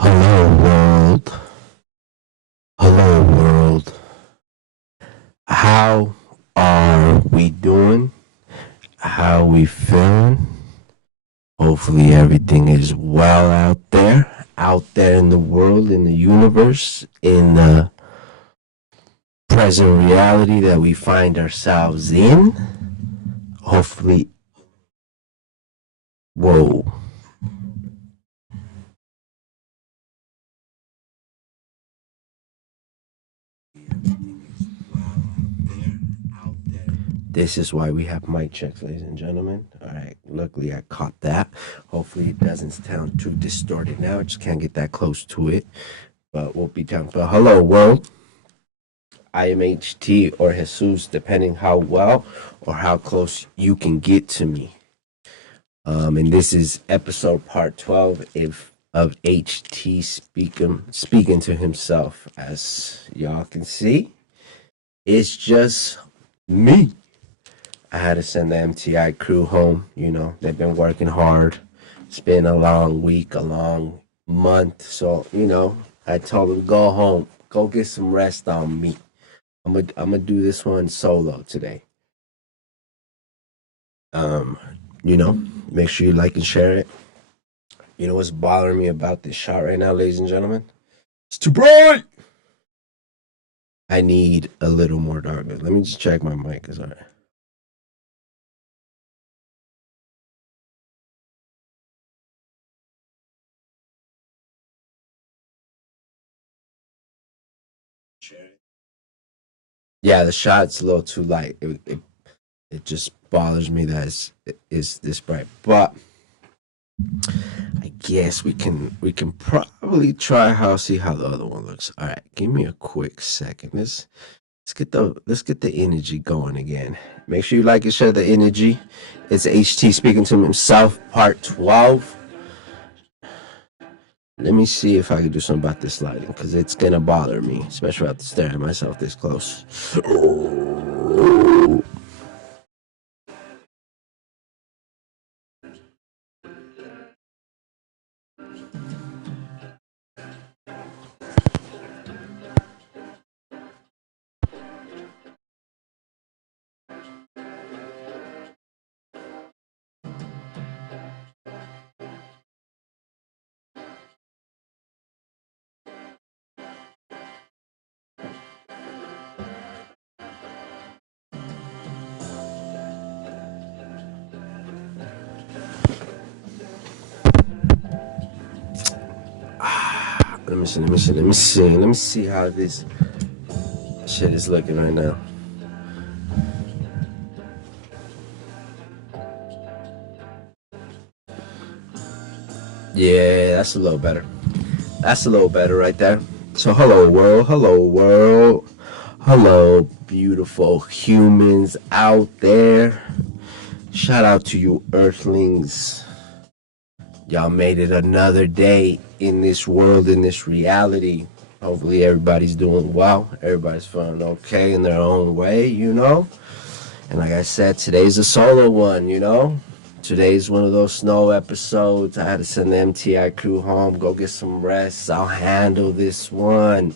Hello, world. Hello, world. How are we doing? How we feeling? Hopefully, everything is well out there in the world, in the universe, in the present reality that we find ourselves in. Hopefully, whoa. This is why we have mic checks, ladies and gentlemen. All right, luckily I caught that. Hopefully it doesn't sound too distorted now. I just can't get that close to it. But we'll be done. But hello, world. I am HT or Jesus, depending how well or how close you can get to me. And this is episode part 12 of HT speaking to himself. As y'all can see, it's just me. I had to send the MTI crew home. You know, they've been working hard. It's been a long week, a long month. So, I told them, go home, go get some rest on me. I'm gonna do this one solo today. Um, make sure you like and share it. You know what's bothering me about this shot right now, ladies and gentlemen? It's too bright. I need a little more darkness. Let me just check my mic. Is all right. Yeah, the shot's a little too light. It just bothers me that it's this bright. But I guess we can probably try see how the other one looks. All right, give me a quick second. Let's get the energy going again. Make sure you like and share the energy. It's HT speaking to himself, part 12. Let me see if I can do something about this lighting because it's gonna bother me, especially after staring at myself this close. Let me see how this shit is looking right now. Yeah, that's a little better. That's a little better right there. So, hello, world. Hello, world. Hello, beautiful humans out there. Shout out to you, earthlings. Y'all made it another day in this world, in this reality. Hopefully, everybody's doing well. Everybody's feeling okay in their own way. And like I said, today's a solo one. Today's one of those snow episodes. I had to send the MTI crew home, go get some rest. I'll handle this one.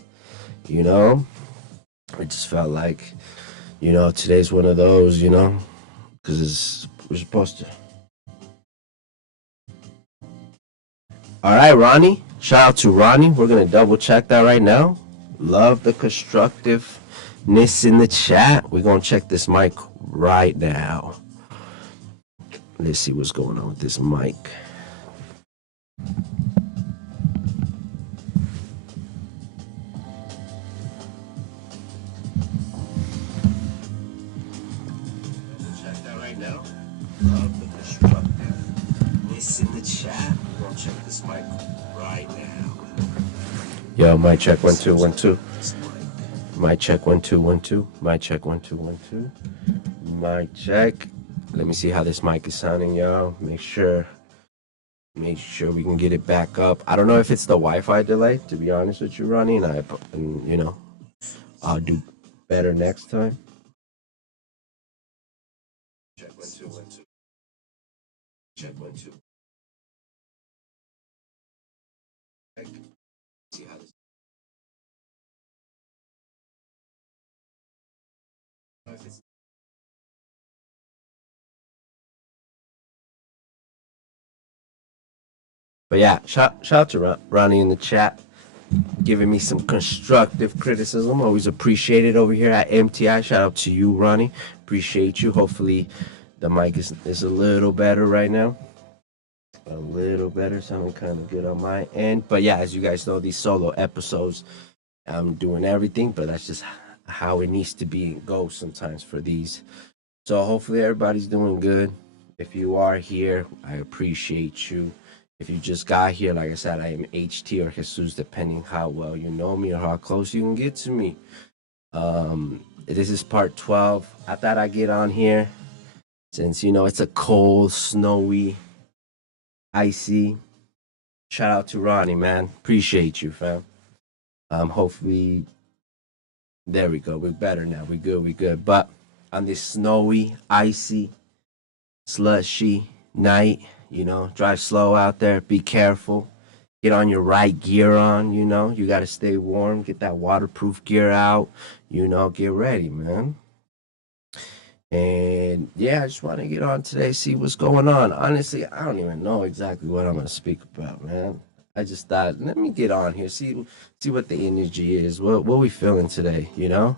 You know, I just felt like, today's one of those, because we're supposed to. All right, Ronnie. Shout out to Ronnie. We're going to double check that right now. Love the constructiveness in the chat. We're going to check this mic right now. Let's see what's going on with this mic. Check that right now. Love the constructiveness in the chat. We're going to check this mic right now. Yo, mic check 1 2 1 2. Mic check 1 2 1 2. Mic check 1 2 1 2. Mic check. Let me see how this mic is sounding, y'all. Make sure we can get it back up. I don't know if it's the Wi-Fi delay, to be honest with you, Ronnie, and I'll do better next time. Check 1 2 1 2. Check 1 2. But yeah, shout out to Ronnie in the chat, giving me some constructive criticism. Always appreciate it over here at MTI. Shout out to you, Ronnie. Appreciate you. Hopefully, the mic is a little better right now. A little better, sounding kind of good on my end. But yeah, as you guys know, these solo episodes, I'm doing everything, but that's just how it needs to be and go sometimes for these. So hopefully everybody's doing good. If you are here, I appreciate you. If you just got here, like I said, I am HT or Jesus, depending how well you know me or how close you can get to me. This is part 12. I thought I'd get on here since, it's a cold, snowy, icy. Shout out to Ronnie, man. Appreciate you, fam. Hopefully, there we go. We're better now. We good. We good. But on this snowy, icy, slushy night, drive slow out there. Be careful. Get on your right gear on. You got to stay warm. Get that waterproof gear out. Get ready, man. And yeah, I just want to get on today, see what's going on. Honestly, I don't even know exactly what I'm going to speak about, man. I just thought, let me get on here, see what the energy is, what we feeling today, Yeah.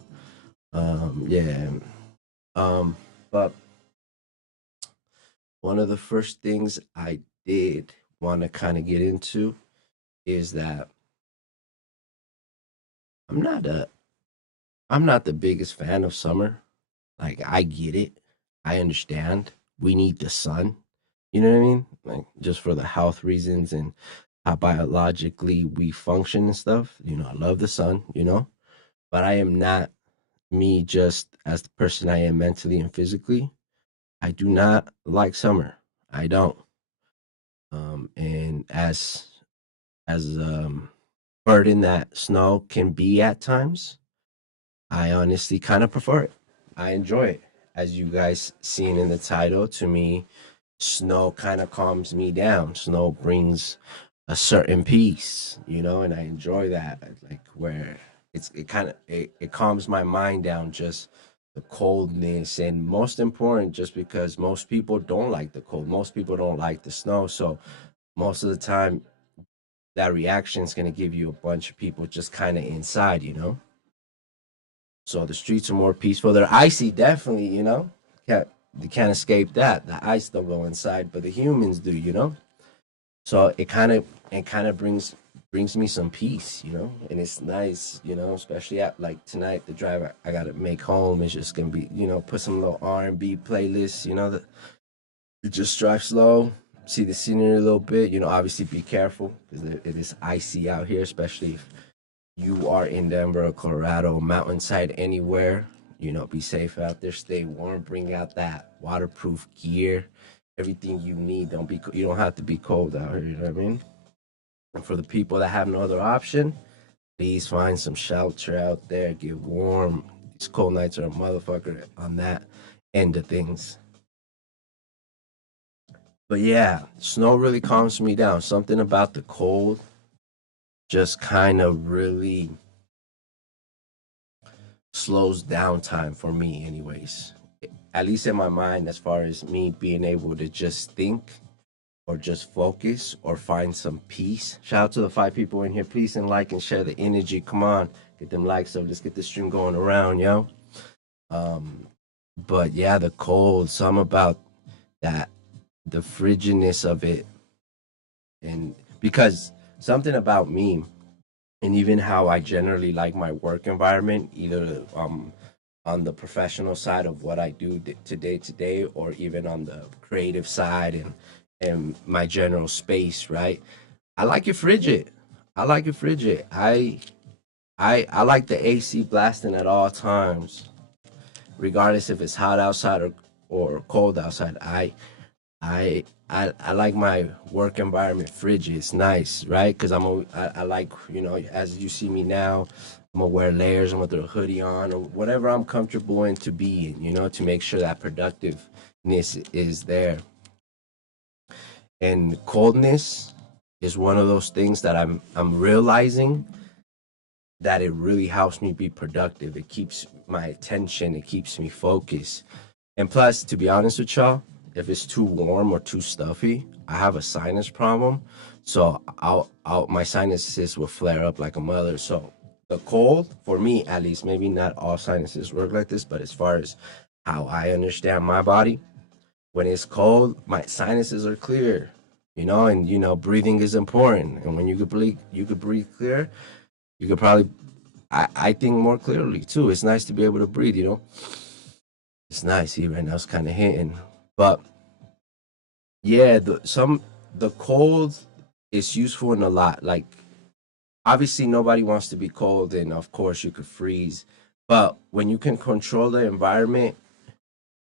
But one of the first things I did want to kind of get into is that I'm not the biggest fan of summer. Like, I get it. I understand. We need the sun. You know what I mean? Like, just for the health reasons and how biologically we function and stuff. I love the sun, but I am not me just as the person I am mentally and physically. I do not like summer. I don't. And as burden that snow can be at times, I honestly kind of prefer it. I enjoy it. As you guys seen in the title, to me, snow kind of calms me down. Snow brings a certain peace, and I enjoy that. Like where it calms my mind down, just the coldness, and most important, just because most people don't like the cold. Most people don't like the snow. So most of the time that reaction is going to give you a bunch of people just kind of inside. So the streets are more peaceful. They're icy, definitely. Can't you can't escape that. The ice don't go inside, but the humans do. So it kind of brings me some peace. And it's nice. Especially at like tonight, the drive I gotta make home is just gonna be, put some little R&B playlists. That just drive slow, see the scenery a little bit. Obviously be careful because it is icy out here, especially if you are in Denver, Colorado, mountainside, anywhere. Be safe out there, stay warm, bring out that waterproof gear, everything you need. You don't have to be cold out here, you know what I mean? And for the people that have no other option, please find some shelter out there, get warm. These cold nights are a motherfucker on that end of things. But yeah, snow really calms me down. Something about the cold just kind of really slows down time for me, anyways. At least in my mind, as far as me being able to just think or just focus or find some peace. Shout out to the 5 people in here. Please and like and share the energy. Come on, get them likes. So let's get the stream going around, yo. But yeah, the cold, some about that, the frigidness of it, and because something about me and even how I generally like my work environment, either on the professional side of what I do to day, or even on the creative side and my general space, right? I like it frigid. I like it frigid. I like the AC blasting at all times, regardless if it's hot outside or cold outside. I like my work environment frigid. It's nice, right? Because I like, as you see me now, I'm gonna wear layers. I'm gonna throw a hoodie on or whatever I'm comfortable in to be in, to make sure that productiveness is there. And coldness is one of those things that I'm realizing that it really helps me be productive. It keeps my attention, it keeps me focused. And plus, to be honest with y'all, if it's too warm or too stuffy, I have a sinus problem. So my sinuses will flare up like a mother. So the cold, for me at least, maybe not all sinuses work like this, but as far as how I understand my body, when it's cold, my sinuses are clear, and breathing is important. And when you could breathe clear, you could probably, I think more clearly too. It's nice to be able to breathe. It's nice. See, right now it's kind of hitting, but yeah, the cold is useful in a lot. Like, obviously nobody wants to be cold, and of course you could freeze, but when you can control the environment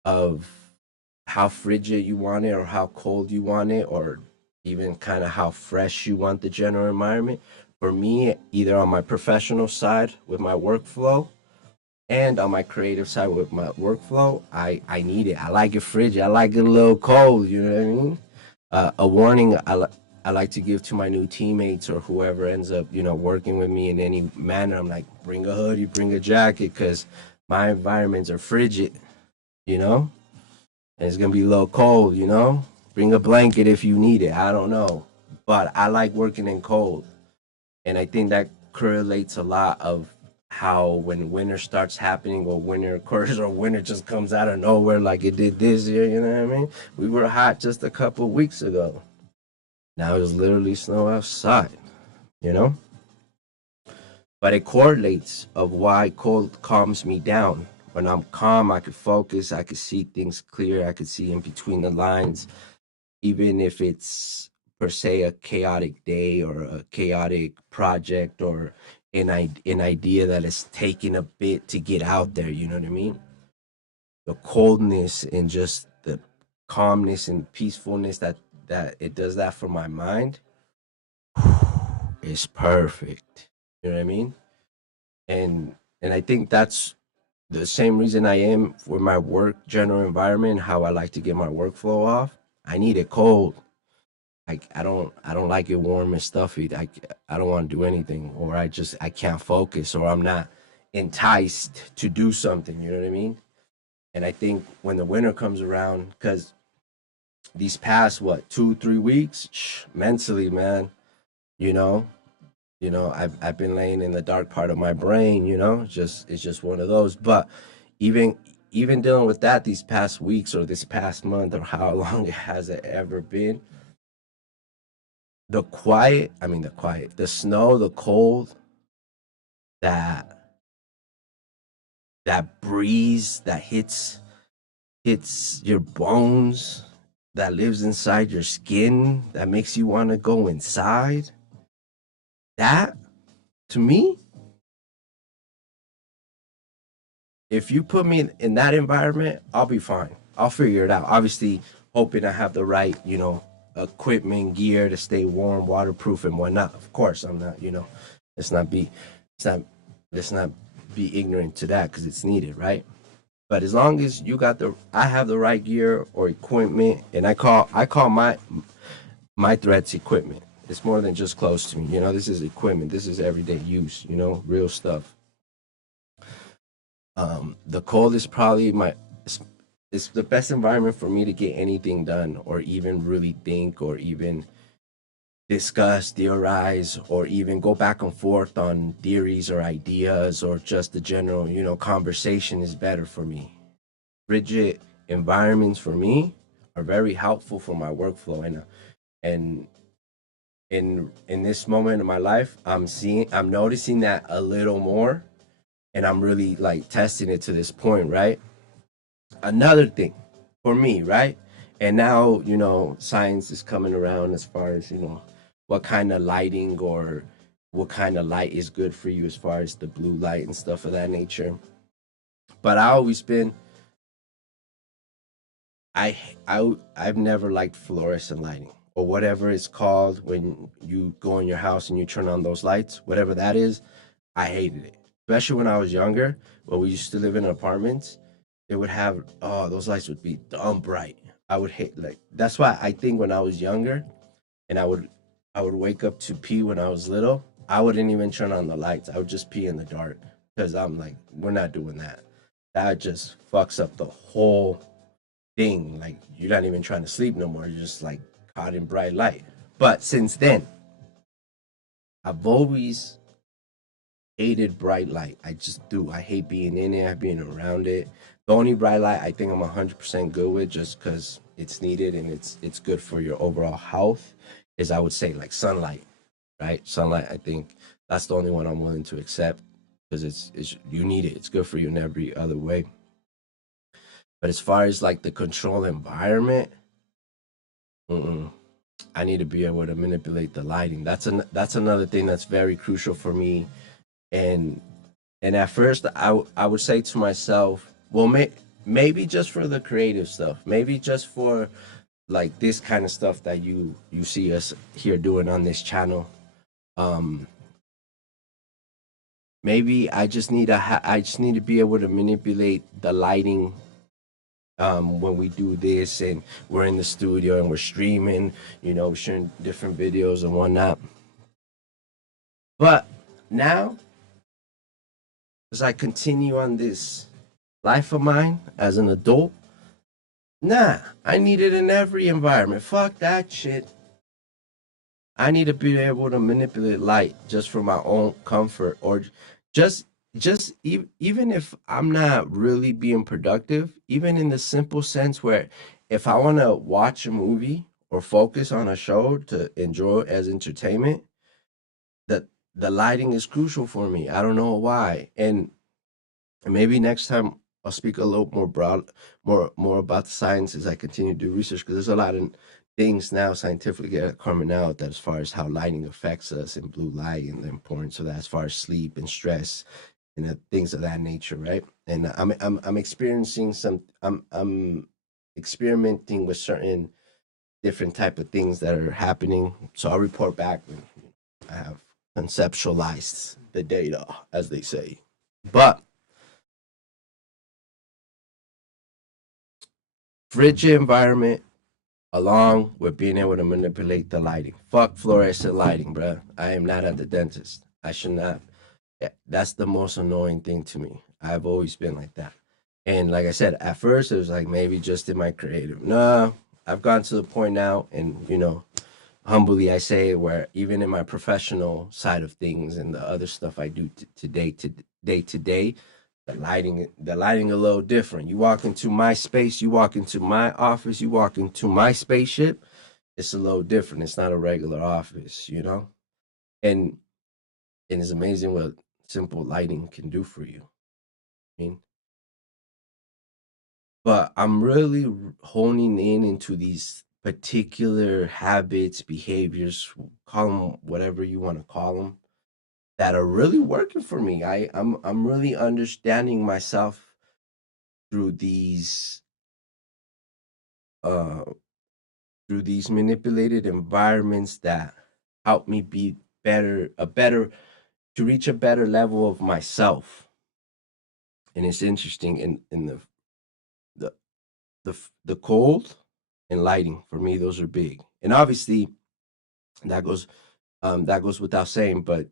of how frigid you want it or how cold you want it, or even kind of how fresh you want the general environment. For me, either on my professional side with my workflow and on my creative side with my workflow, I need it. I like it frigid. I like it a little cold. You know what I mean? A warning I like to give to my new teammates or whoever ends up working with me in any manner. I'm like, bring a hoodie, bring a jacket, because my environments are frigid. You know, and it's gonna be a little cold. Bring a blanket if you need it. I don't know, but I like working in cold, and I think that correlates a lot of how when winter starts happening or winter occurs or winter just comes out of nowhere like it did this year. You know what I mean? We were hot just a couple weeks ago. Now it's literally snow outside. You know, but it correlates of why cold calms me down. When I'm calm, I could focus, I could see things clear, I could see in between the lines, even if it's per se a chaotic day or a chaotic project or an idea that is taking a bit to get out there. You know what I mean? The coldness and just the calmness and peacefulness that it does that for my mind is perfect. You know what I mean? And I think that's the same reason I am for my work general environment, how I like to get my workflow off. I need it cold. I don't like it warm and stuffy. I don't want to do anything, or I can't focus, or I'm not enticed to do something. You know what I mean? And I think when the winter comes around, because these past 2-3 weeks, mentally, man, you know, I've been laying in the dark part of my brain. It's just one of those. But even even dealing with that these past weeks or this past month or how long it has it ever been, the snow, the cold, that that breeze that hits your bones, that lives inside your skin, that makes you want to go inside. That, to me, if you put me in that environment, I'll be fine. I'll figure it out. Obviously, hoping I have the right, equipment, gear to stay warm, waterproof, and whatnot. Of course, I'm not. Let's not be, it's not, let's not be ignorant to that because it's needed, right? But as long as I have the right gear or equipment, and I call my threats equipment. It's more than just close to me. This is equipment. This is everyday use. Real stuff. The cold is probably it's the best environment for me to get anything done, or even really think, or even discuss, theorize, or even go back and forth on theories or ideas, or just the general, conversation is better for me. Rigid environments for me are very helpful for my workflow, and in this moment of my life, I'm noticing that a little more, and I'm really like testing it to this point, right? Another thing for me, right? And now, science is coming around as far as, what kind of lighting or what kind of light is good for you as far as the blue light and stuff of that nature. But I, I've never liked fluorescent lighting or whatever it's called when you go in your house and you turn on those lights, whatever that is. I hated it, especially when I was younger. When we used to live in apartments, they would have those lights would be dumb bright. I would hate, like, that's why I think when I was younger and I would wake up to pee when I was little. I wouldn't even turn on the lights. I would just pee in the dark because I'm like, we're not doing that. That just fucks up the whole thing. Like you're not even trying to sleep no more. You're just like caught in bright light. But since then, I've always hated bright light. I just do. I hate being in it, being around it. The only bright light I think I'm 100% good with, just because it's needed and it's good for your overall health, is I would say like sunlight, right? Sunlight. I think that's the only one I'm willing to accept because it's you need it. It's good for you in every other way. But as far as like the control environment, mm-mm. I need to be able to manipulate the lighting. That's another thing that's very crucial for me. And at first, I would say to myself, well, maybe just for the creative stuff, maybe just for like this kind of stuff that you see us here doing on this channel. Um, maybe I just need to be able to manipulate the lighting when we do this and we're in the studio and we're streaming, sharing different videos and whatnot. But now, as I continue on this life of mine as an adult, nah, I need it in every environment. Fuck that shit. I need to be able to manipulate light just for my own comfort, or just even if I'm not really being productive, even in the simple sense where if I want to watch a movie or focus on a show to enjoy it as entertainment, that the lighting is crucial for me. I don't know why. And maybe next time I'll speak a little more broad, more about the science as I continue to do research, because there's a lot of things now scientifically that are coming out that as far as how lighting affects us and blue light and the importance of that as far as sleep and stress and things of that nature, right? And I'm experiencing I'm experimenting with certain different type of things that are happening. So I'll report back when I have conceptualized the data, as they say. But frigid environment along with being able to manipulate the lighting. Fuck fluorescent lighting, bruh. I am not at the dentist. I should not. That's the most annoying thing to me. I've always been like that. And like I said, at first it was like maybe just in my creative. No, I've gotten to the point now, and humbly I say, where even in my professional side of things and the other stuff I do to day, the lighting a little different. You walk into my space, you walk into my office, you walk into my spaceship, it's a little different. It's not a regular office. And it's amazing what simple lighting can do for you. I mean, but I'm really honing in into these particular habits, behaviors, call them whatever you want to call them, that are really working for me. I'm really understanding myself through uh these manipulated environments that help me be better to reach a better level of myself. And it's interesting in the the cold and lighting, for me, those are big. And obviously that goes without saying, but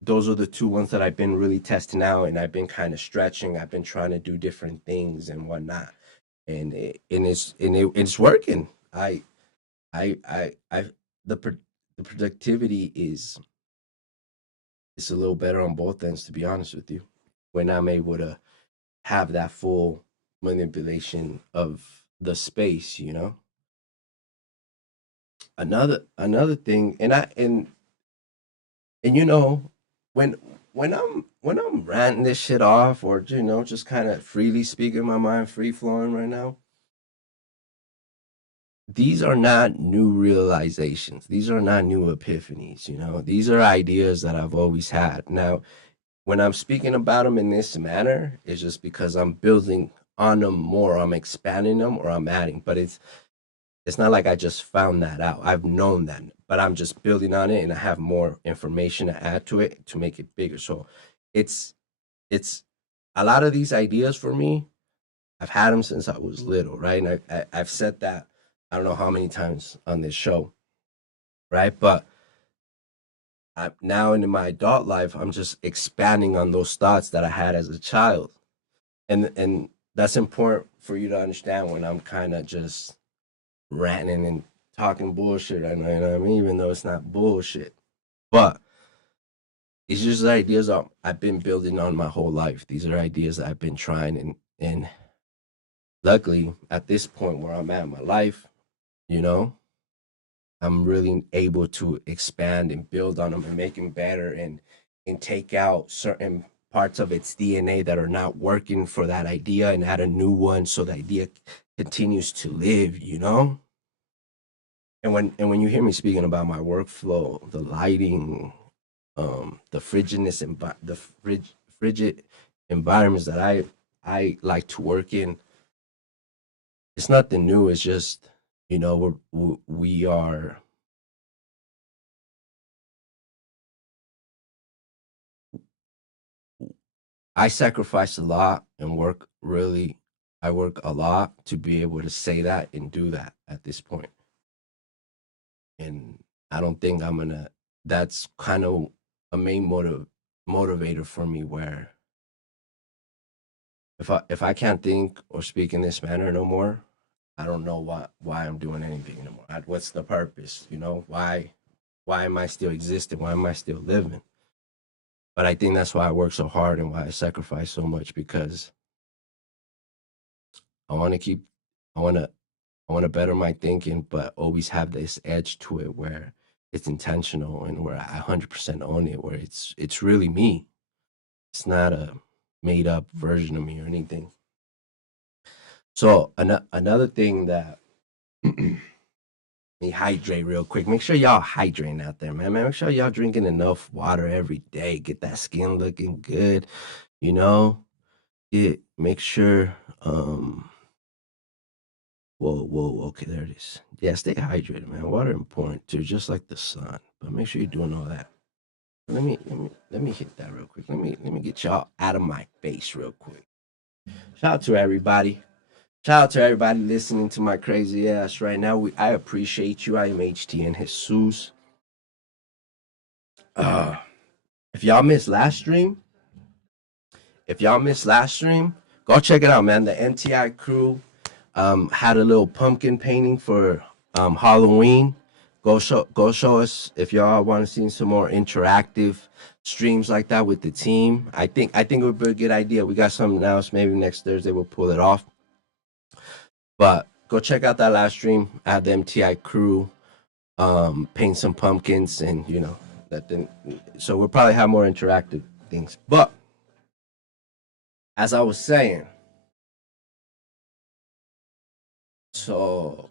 those are the two ones that I've been really testing out, and I've been kind of stretching. I've been trying to do different things and whatnot, and it's working. I the productivity is a little better on both ends, to be honest with you, when I'm able to have that full manipulation of the space. Another thing, and when when I'm ranting this shit off, or just kind of freely speaking my mind, free flowing right now, these are not new realizations. These are not new epiphanies. These are ideas that I've always had. Now, when I'm speaking about them in this manner, it's just because I'm building on them more, I'm expanding them, or I'm adding. But it's not like I just found that out. I've known that, but I'm just building on it, and I have more information to add to it to make it bigger. So it's it's a lot of these ideas for me. I've had them since I was little, right? And I've said that I don't know how many times on this show, right? But now in my adult life, I'm just expanding on those thoughts that I had as a child, and that's important for you to understand when I'm kind of just ranting and talking bullshit. I know, you know what I mean, even though it's not bullshit, but it's just ideas I've been building on my whole life. These are ideas that I've been trying, and luckily at this point where I'm at in my life, you know, I'm really able to expand and build on them and make them better and take out certain parts of its DNA that are not working for that idea and add a new one so the idea continues to live, you know? And when you hear me speaking about my workflow, the lighting, the frigidness and the frigid environments that I like to work in, it's nothing new. It's just, you know, we are, I sacrifice a lot and work really, I work a lot to be able to say that and do that at this point. And I don't think I'm gonna, that's kind of a main motivator for me where if I can't think or speak in this manner no more, I don't know why I'm doing anything anymore. What's the purpose? You know, why am I still existing? Why am I still living? But I think that's why I work so hard and why I sacrifice so much because I want to keep, I want to, I want to better my thinking, but always have this edge to it where it's intentional and where I 100% own it, where it's really me. It's not a made up version of me or anything. So another thing that me hydrate real quick. Make sure y'all hydrating out there, man. Make sure y'all drinking enough water every day. Get that skin looking good. You know, make sure. Whoa. Okay, there it is. Yeah, stay hydrated, man. Water important too, just like the sun. But make sure you're doing all that. Let me hit that real quick. Let me get y'all out of my face real quick. Shout out to everybody. Shout out to everybody listening to my crazy ass right now. I appreciate you. I am HT and Jesus. Uh, if y'all missed last stream, go check it out, man. The MTI crew had a little pumpkin painting for Halloween. Go show us if y'all want to see some more interactive streams like that with the team. I think it would be a good idea. We got something else. Maybe next Thursday we'll pull it off. But go check out that last stream. I had the MTI crew paint some pumpkins and that then. So we'll probably have more interactive things. But as I was saying, so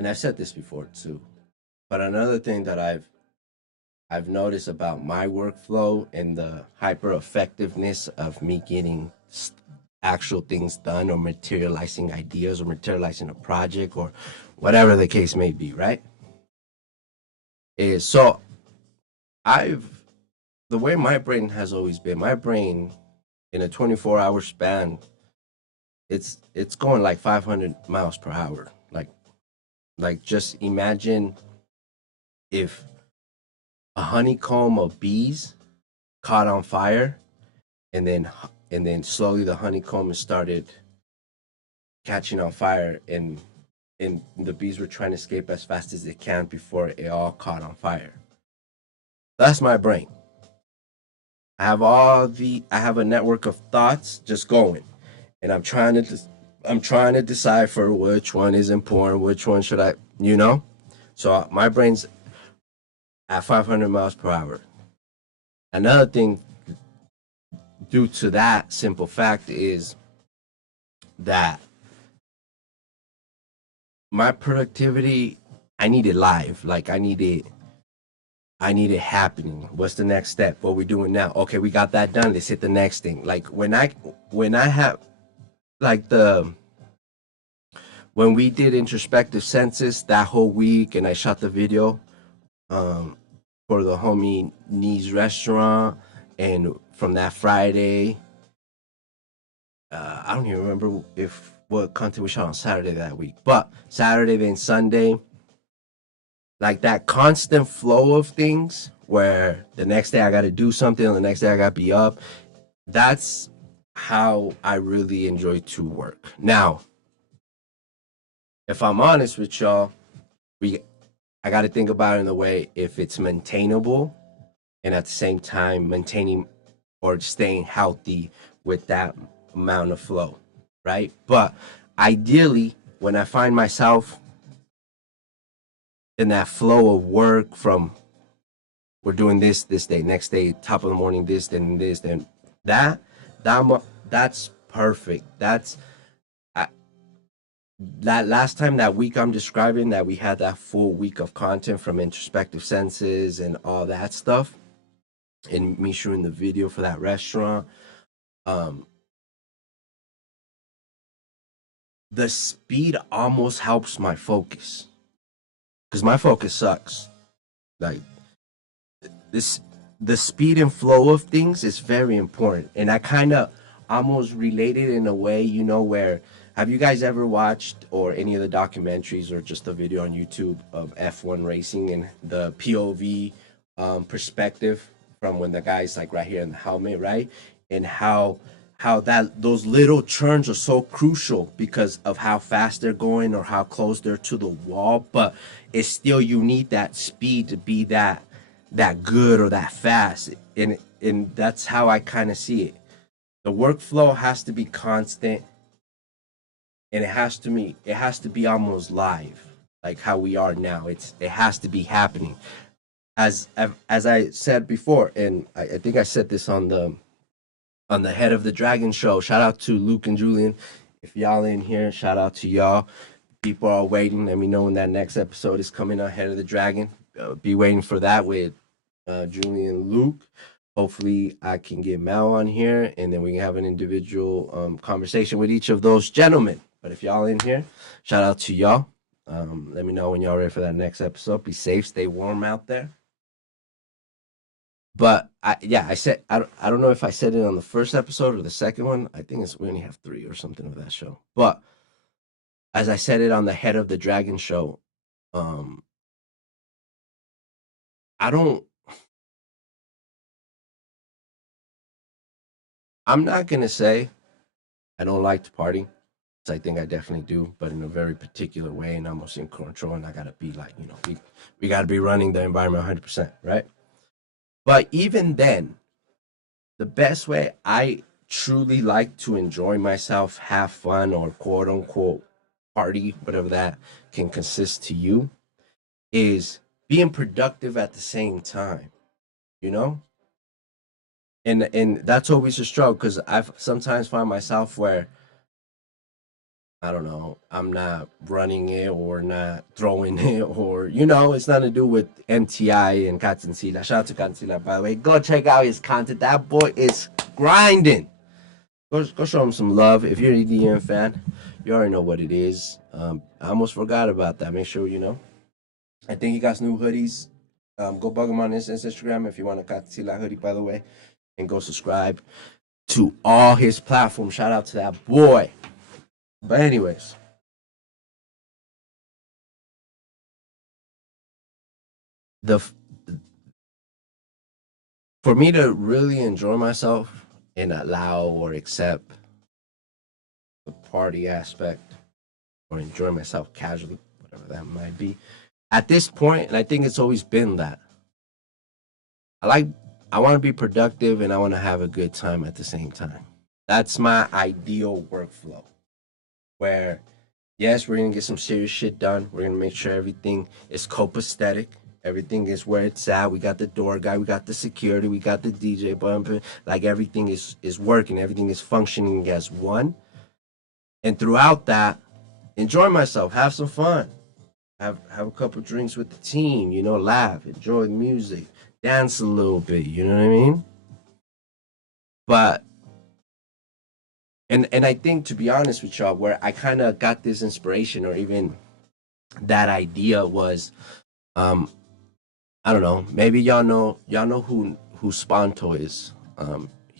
and I've said this before too, but another thing that I've noticed about my workflow and the hyper effectiveness of me getting actual things done or materializing ideas or materializing a project or whatever the case may be, right? Is so I've the way my brain has always been, my brain in a 24-hour span, it's going like 500 miles per hour. Like just imagine if a honeycomb of bees caught on fire and then slowly the honeycomb started catching on fire and the bees were trying to escape as fast as they can before it all caught on fire. That's my brain. I have a network of thoughts just going, and I'm trying to decipher which one is important, which one should I. So my brain's at 500 miles per hour. Another thing due to that simple fact is that my productivity, I need it live. Like I need it happening. What's the next step? What we doing now? Okay, we got that done. Let's hit the next thing. Like when I have like the when we did introspective census that whole week and I shot the video um for the homie Nee's restaurant, and from that Friday, I don't even remember if what content we shot on Saturday that week, but Saturday then Sunday, like that constant flow of things where the next day I got to do something, the next day I got to be up. That's how I really enjoy to work. Now, if I'm honest with y'all, we I got to think about it in the way if it's maintainable and at the same time maintaining or staying healthy with that amount of flow, right? But ideally, when I find myself in that flow of work from we're doing this day, next day, top of the morning, this, then that, that's perfect. That's I, that last time that week I'm describing that we had that full week of content from introspective senses and all that stuff, and me shooting the video for that restaurant. Um, the speed almost helps my focus because my focus sucks. Like this, the speed and flow of things is very important, and I kind of almost related in a way, where have you guys ever watched or any of the documentaries or just a video on YouTube of F1 racing and the POV perspective from when the guy's like right here in the helmet, right? And how that those little turns are so crucial because of how fast they're going or how close they're to the wall, but it's still you need that speed to be that good or that fast. And that's how I kind of see it. The workflow has to be constant, and it has to be almost live, like how we are now. It has to be happening. As I said before, and I think I said this on the Head of the Dragon show. Shout out to Luke and Julian. If y'all in here, shout out to y'all. People are waiting. Let me know when that next episode is coming on Head of the Dragon. Be waiting for that with Julian and Luke. Hopefully, I can get Mel on here, and then we can have an individual conversation with each of those gentlemen. But if y'all in here, shout out to y'all. Let me know when y'all ready for that next episode. Be safe, stay warm out there. But I said I don't know if I said it on the first episode or the second one. I think we only have three or something of that show. But as I said it on the Head of the Dragon show, um, I don't. I'm not gonna say I don't like to party. I think I definitely do, but in a very particular way and almost in control. And I gotta be like, we gotta be running the environment 100%, right? But even then, the best way I truly like to enjoy myself, have fun, or quote unquote party, whatever that can consist to you, is being productive at the same time, you know? And that's always a struggle because I've sometimes find myself where I don't know, I'm not running it or not throwing it, or it's nothing to do with MTI and Katsunsila. Shout out to Katsunsila, by the way. Go check out his content. That boy is grinding. Go show him some love. If you're an EDM fan, you already know what it is. I almost forgot about that. Make sure you know. I think he got some new hoodies. Go bug him on his Instagram if you want a Katsunsila hoodie, by the way, and go subscribe to all his platforms. Shout out to that boy. But anyways, the for me to really enjoy myself and allow or accept the party aspect or enjoy myself casually, whatever that might be. At this point, and I think it's always been that I like I want to be productive and I want to have a good time at the same time. That's my ideal workflow where yes, we're gonna get some serious shit done. We're gonna make sure everything is copacetic. Everything is where it's at. We got the door guy, we got the security, we got the DJ bumper. Like everything is working, everything is functioning as one. And throughout that, enjoy myself, have some fun, have a couple drinks with the team, laugh, enjoy the music, dance a little bit. You know what I mean? But and I think to be honest with y'all, where I kind of got this inspiration or even that idea was um I don't know. Maybe y'all know who Sponto is.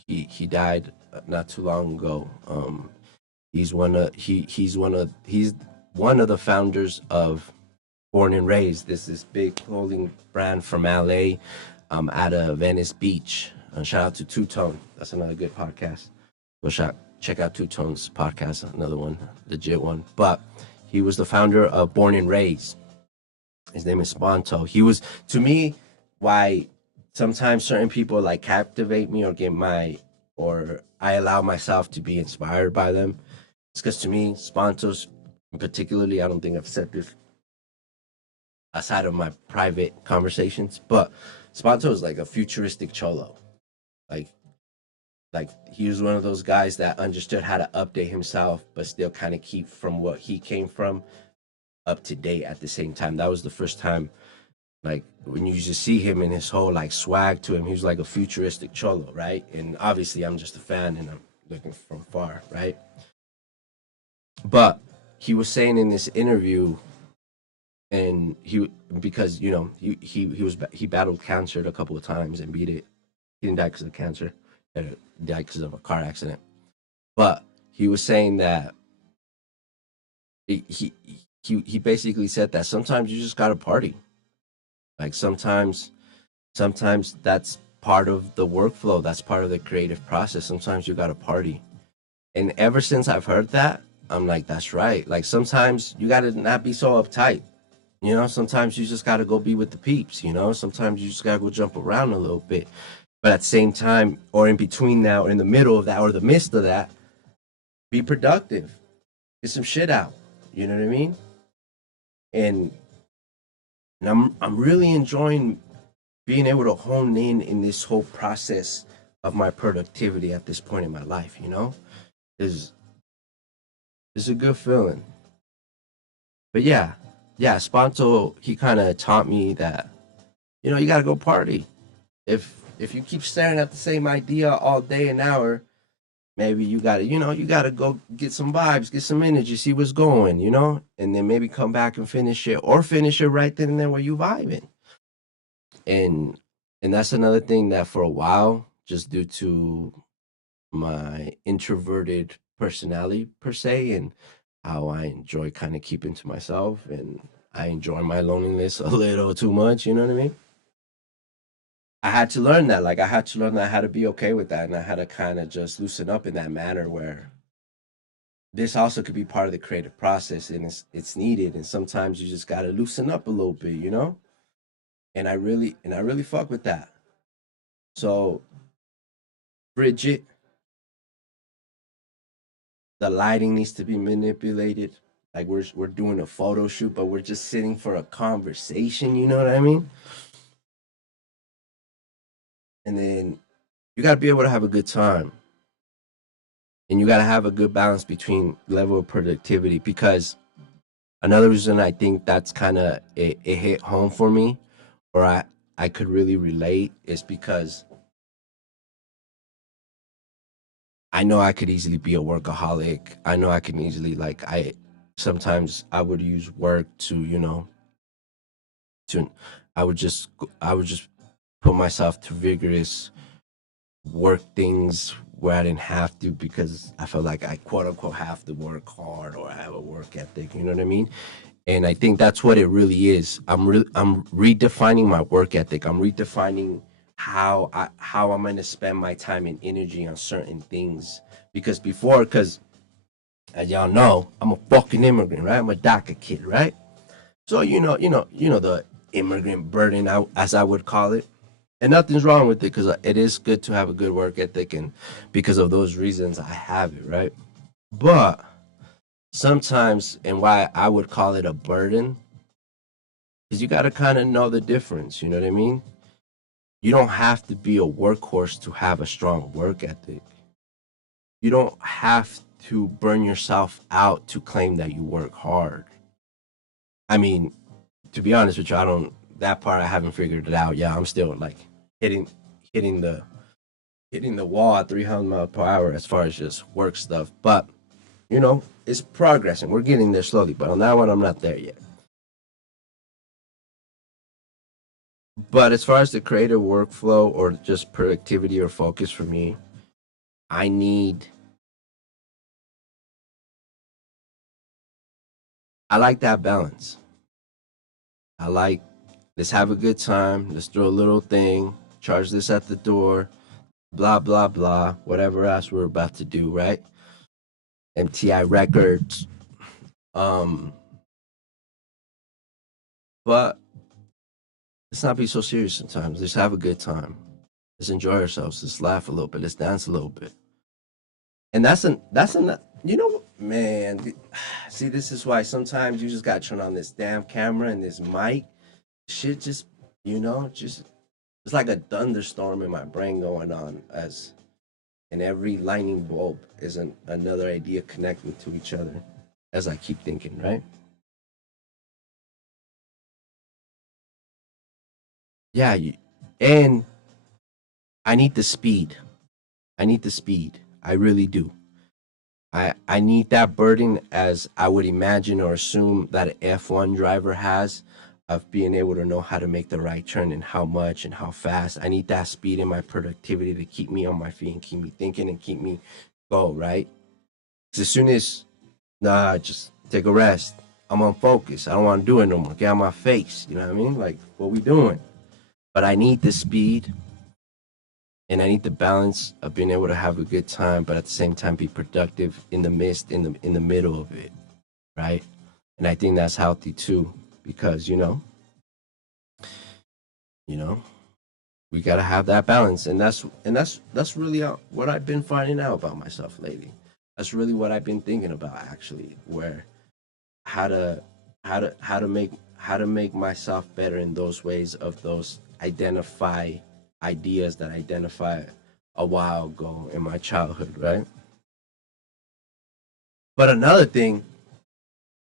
He died not too long ago. He's one of the founders of born and raised. This is big clothing brand from LA, out of Venice Beach. Shout out to Two Tone. That's another good podcast. Go check out Two Tone's podcast, another one, legit one. But he was the founder of Born and Raised. His name is Sponto. He was, to me, why sometimes certain people like captivate me or or I allow myself to be inspired by them. It's because to me, Spontos, particularly, I don't think I've said this aside of my private conversations, but Sponto is like a futuristic cholo. Like, like he was one of those guys that understood how to update himself, but still kind of keep from what he came from up to date at the same time. That was the first time, like when you just see him and his whole like swag to him, he was like a futuristic cholo, right? And obviously, I'm just a fan and I'm looking from far, right? But he was saying in this interview, and he because he battled cancer a couple of times and beat it. He didn't die because of cancer. He died because of a car accident. But he was saying that he he basically said that sometimes you just gotta party. Like sometimes that's part of the workflow. That's part of the creative process. Sometimes you gotta party. And ever since I've heard that, I'm like, that's right. Like sometimes you gotta not be so uptight. Sometimes you just gotta go be with the peeps. Sometimes you just gotta go jump around a little bit. But at the same time, or in between now, or in the middle of that, or the midst of that, be productive. Get some shit out. You know what I mean? And, and I'm really enjoying being able to hone in this whole process of my productivity at this point in my life. Is is a good feeling. But yeah, Sponto, he kind of taught me that you got to go party. If you keep staring at the same idea all day and hour, maybe you gotta go get some vibes, get some energy, see what's going, and then maybe come back and finish it, or finish it right then and there where you vibing. And that's another thing that for a while, just due to my introverted personality per se, and how I enjoy kind of keeping to myself, and I enjoy my loneliness a little too much, you know what I mean? I had to learn that. Like I had to learn that I had to be okay with that, and I had to kind of just loosen up in that manner where this also could be part of the creative process, and it's needed. And sometimes you just gotta loosen up a little bit. And I really fuck with that. So Bridget, the lighting needs to be manipulated. Like we're doing a photo shoot, but we're just sitting for a conversation. You know what I mean? And then you gotta be able to have a good time, and you gotta have a good balance between level of productivity, because another reason I think that's kind of it hit home for me, or I could really relate, is because I know I could easily be a workaholic. I know I can easily, like, I sometimes I would use work to to I would just put myself to vigorous work things where I didn't have to, because I felt like I quote unquote have to work hard, or I have a work ethic. You know what I mean? And I think that's what it really is. I'm redefining my work ethic. I'm redefining how I'm going to spend my time and energy on certain things. Because as y'all know, I'm a fucking immigrant, right? I'm a DACA kid, right? So the immigrant burden, as I would call it. And nothing's wrong with it, because it is good to have a good work ethic, and because of those reasons I have it, right? But sometimes, and why I would call it a burden, is you got to kind of know the difference. You know what I mean? You don't have to be a workhorse to have a strong work ethic. You don't have to burn yourself out to claim that you work hard. I mean, to be honest with you, I don't, that part I haven't figured it out. Yeah, I'm still like hitting hitting the hitting the wall at 300 miles per hour as far as just work stuff. But it's progressing. We're getting there slowly. But on that one, I'm not there yet. But as far as the creative workflow or just productivity or focus for me, I need, I like that balance. I like, let's have a good time. Let's do a little thing. Charge this at the door. Blah blah blah. Whatever else we're about to do, right? MTI Records. Um, but let's not be so serious sometimes. Let's have a good time. Let's enjoy ourselves. Let's laugh a little bit. Let's dance a little bit. And that's an you know, man. See, this is why sometimes you just got to turn on this damn camera and this mic. Shit, just just it's like a thunderstorm in my brain going on as and every lightning bulb is another idea connecting to each other as I keep thinking, right? Yeah, and I need the speed. I need the speed. I really do. I need that burden as I would imagine or assume that an F1 driver has of being able to know how to make the right turn and how much and how fast. I need that speed in my productivity to keep me on my feet and keep me thinking and keep me go, right? 'Cause as soon as, nah, just take a rest. I'm on focus. I don't want to do it no more. Get out of my face. You know what I mean? Like, what we doing? But I need the speed and I need the balance of being able to have a good time, but at the same time be productive in the midst, in the middle of it, right? And I think that's healthy too, because you know, we gotta have that balance, and that's really what I've been finding out about myself lately. That's really what I've been thinking about actually, where how to how to make myself better in those ways of those identify ideas that I identified a while ago in my childhood, right? But another thing,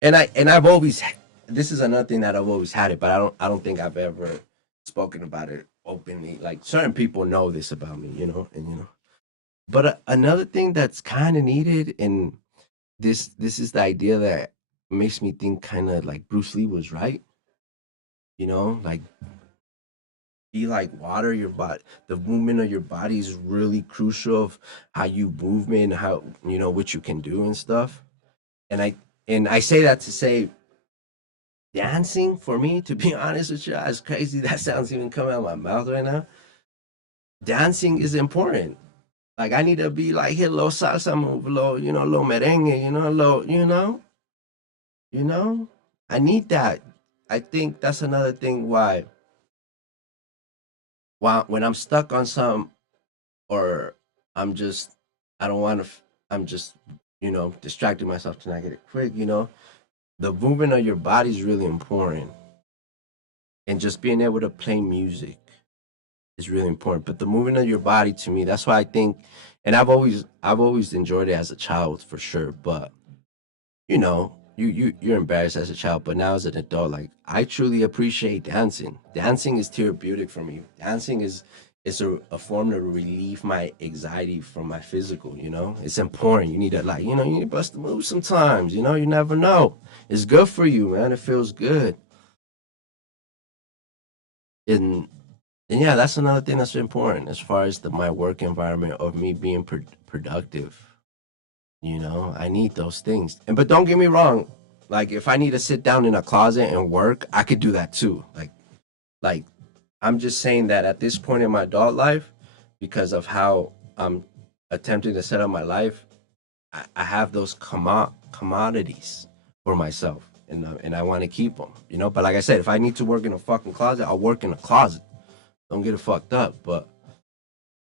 I've always this is another thing that I've always had it, but I don't think I've ever spoken about it openly. Like certain people know this about me, and But another thing that's kind of needed, and this is the idea that makes me think kind of like Bruce Lee was right. Like be like water. Your body, the movement of your body is really crucial of how you movement, how what you can do and stuff. And I say that to say dancing for me, to be honest with you, as crazy that sounds even coming out of my mouth right now, dancing is important. Like I need to be like hit a little salsa move, a little, a little merengue, a little, you know. I need that. I think that's another thing why when I'm stuck on some or I'm just I don't want to I'm just distracting myself to not get it quick. The movement of your body is really important, and just being able to play music is really important. But the movement of your body to me, that's why I think, and I've always enjoyed it as a child for sure. But you're embarrassed as a child, but now as an adult, like I truly appreciate dancing. Dancing is therapeutic for me. Dancing is a form to relieve my anxiety from my physical. It's important. You need to you need to bust the move sometimes. You never know. It's good for you, man. It feels good. And and yeah, that's another thing that's important as far as my work environment of me being productive. I need those things. And but don't get me wrong, like if I need to sit down in a closet and work, I could do that too. Like I'm just saying that at this point in my adult life, because of how I'm attempting to set up my life, I have those commodities for myself, and I want to keep them. But like I said, if I need to work in a fucking closet, I'll work in a closet. Don't get it fucked up. But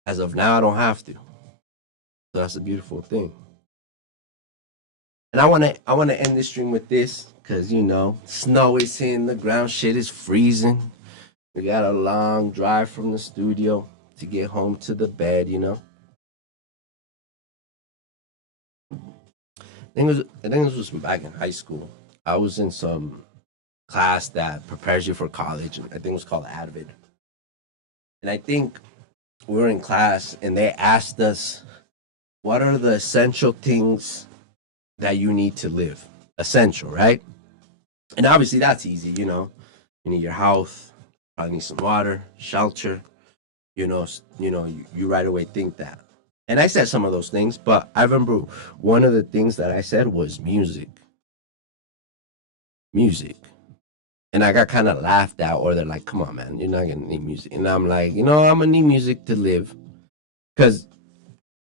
as of now, I don't have to. So that's a beautiful thing. And I wanna end this stream with this, cause snow is hitting the ground, shit is freezing. We got a long drive from the studio to get home to the bed. I think this was back in high school. I was in some class that prepares you for college. I think it was called Advid. And I think we were in class and they asked us what are the essential things that you need to live. Essential, right? And obviously that's easy. You need your health, probably need some water, shelter. You right away think that. And I said some of those things, but I remember one of the things that I said was music. Music. And I got kind of laughed at, or they're like, come on, man, you're not going to need music. And I'm like, I'm going to need music to live. Because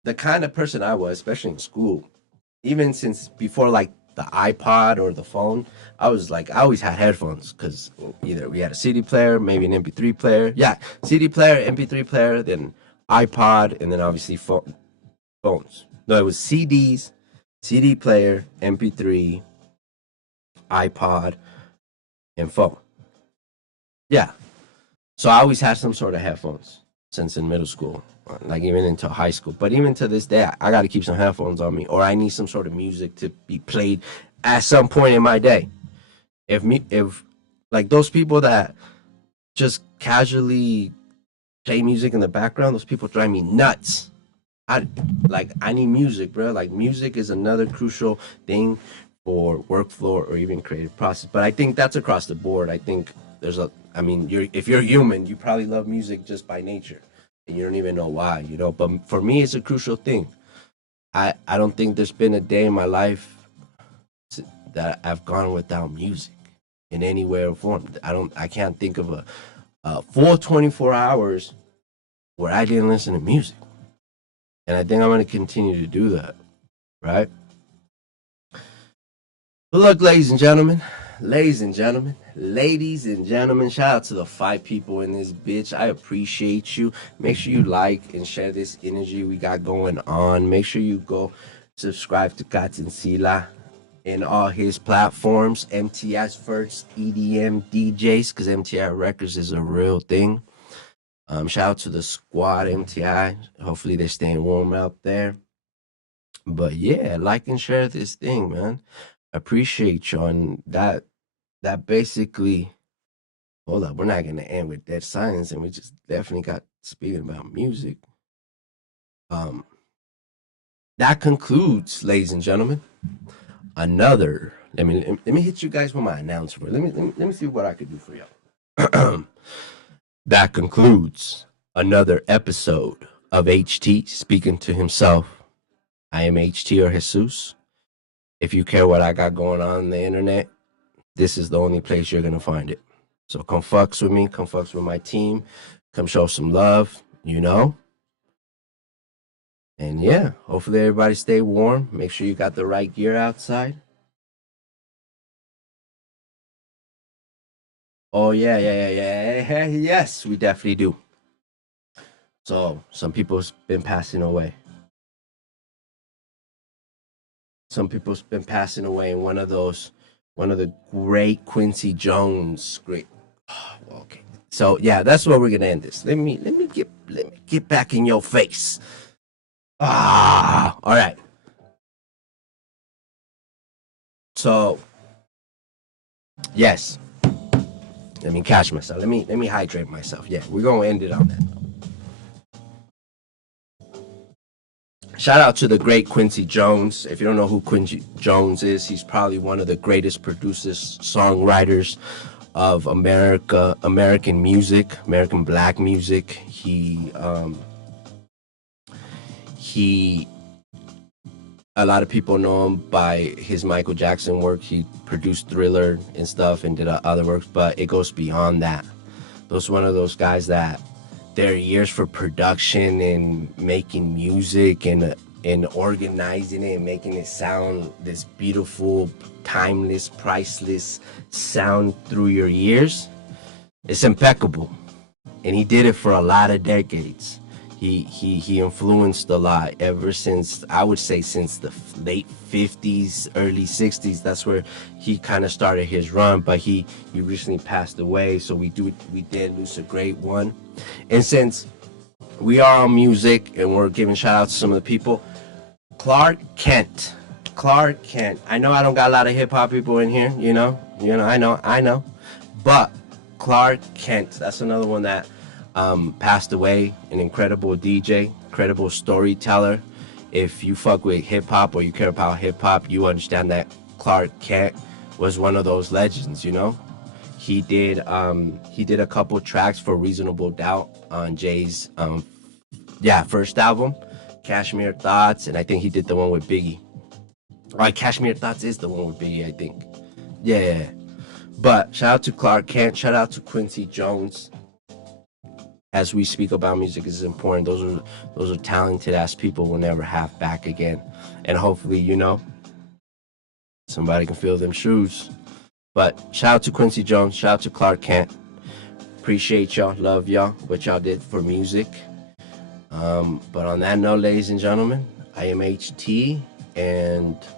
the kind of person I was, especially in school, even since before like the iPod or the phone, I always had headphones because either we had a CD player, maybe an MP3 player. Yeah, CD player, MP3 player, then iPod, and then obviously phones. No, it was CDs, CD player, MP3, iPod, and phone. Yeah. So I always had some sort of headphones since in middle school, like even into high school. But even to this day, I got to keep some headphones on me, or I need some sort of music to be played at some point in my day. If like those people that just casually play music in the background, those people drive me nuts. I need music, bro. Like music is another crucial thing for workflow or even creative process. But I think that's across the board. I think if you're human, you probably love music just by nature, and you don't even know why, But for me, it's a crucial thing. I don't think there's been a day in my life that I've gone without music in any way or form. I can't think of a full 24 hours where I didn't listen to music. And I think I'm going to continue to do that, right? But look, ladies and gentlemen, shout out to the 5 people in this bitch. I appreciate you. Make sure you like and share this energy we got going on. Make sure you go subscribe to Katinsila in all his platforms. MTI's first EDM DJs, because MTI Records is a real thing. Shout out to the squad, MTI. Hopefully they're staying warm out there. But yeah, like and share this thing, man. Appreciate you. And that basically, hold up, we're not gonna end with dead silence, and we just definitely got speaking about music. That concludes, ladies and gentlemen, another. Let me hit you guys with my announcement. Let me see what I could do for y'all. That concludes another episode of HT speaking to himself. I am HT or Jesus. If you care what I got going on the internet, this is the only place you're gonna find it. So come fucks with me, come fucks with my team, come show some love, And yeah, hopefully everybody stay warm. Make sure you got the right gear outside. Oh yeah. Yes, we definitely do. So some people's been passing away. And one of the great Quincy Jones, great. Oh, okay. So yeah, that's where we're gonna end this. Let me get back in your face. All right. So yes. Let me catch myself. Let me hydrate myself. Yeah, we're gonna end it on that. Shout out to the great Quincy Jones. If you don't know who Quincy Jones is, he's probably one of the greatest producers, songwriters of American music, American black music. He a lot of people know him by his Michael Jackson work. He produced Thriller and stuff and did other works, but it goes beyond that. Those one of those guys that their years for production and making music and organizing it and making it sound this beautiful, timeless, priceless sound through your ears. It's impeccable. And he did it for a lot of decades. He influenced a lot ever since, I would say, since the late 50s, early 60s. That's where he kind of started his run, but he recently passed away, so we did lose a great one. And since we are on music and we're giving shout outs to some of the people, Clark Kent. I know I don't got a lot of hip hop people in here, I know. But Clark Kent, that's another one that passed away. An incredible DJ, incredible storyteller. If you fuck with hip hop or you care about hip hop, you understand that Clark Kent was one of those legends. He did a couple tracks for Reasonable Doubt on Jay's first album, Cashmere Thoughts, and I think he did the one with Biggie. Cashmere Thoughts is the one with Biggie, I think. Yeah. But shout out to Clark Kent. Shout out to Quincy Jones. As we speak about music is important. Those are talented ass people we'll never have back again. And hopefully, somebody can fill them shoes. But shout out to Quincy Jones. Shout out to Clark Kent. Appreciate y'all. Love y'all. What y'all did for music. But on that note, ladies and gentlemen, I am HT, and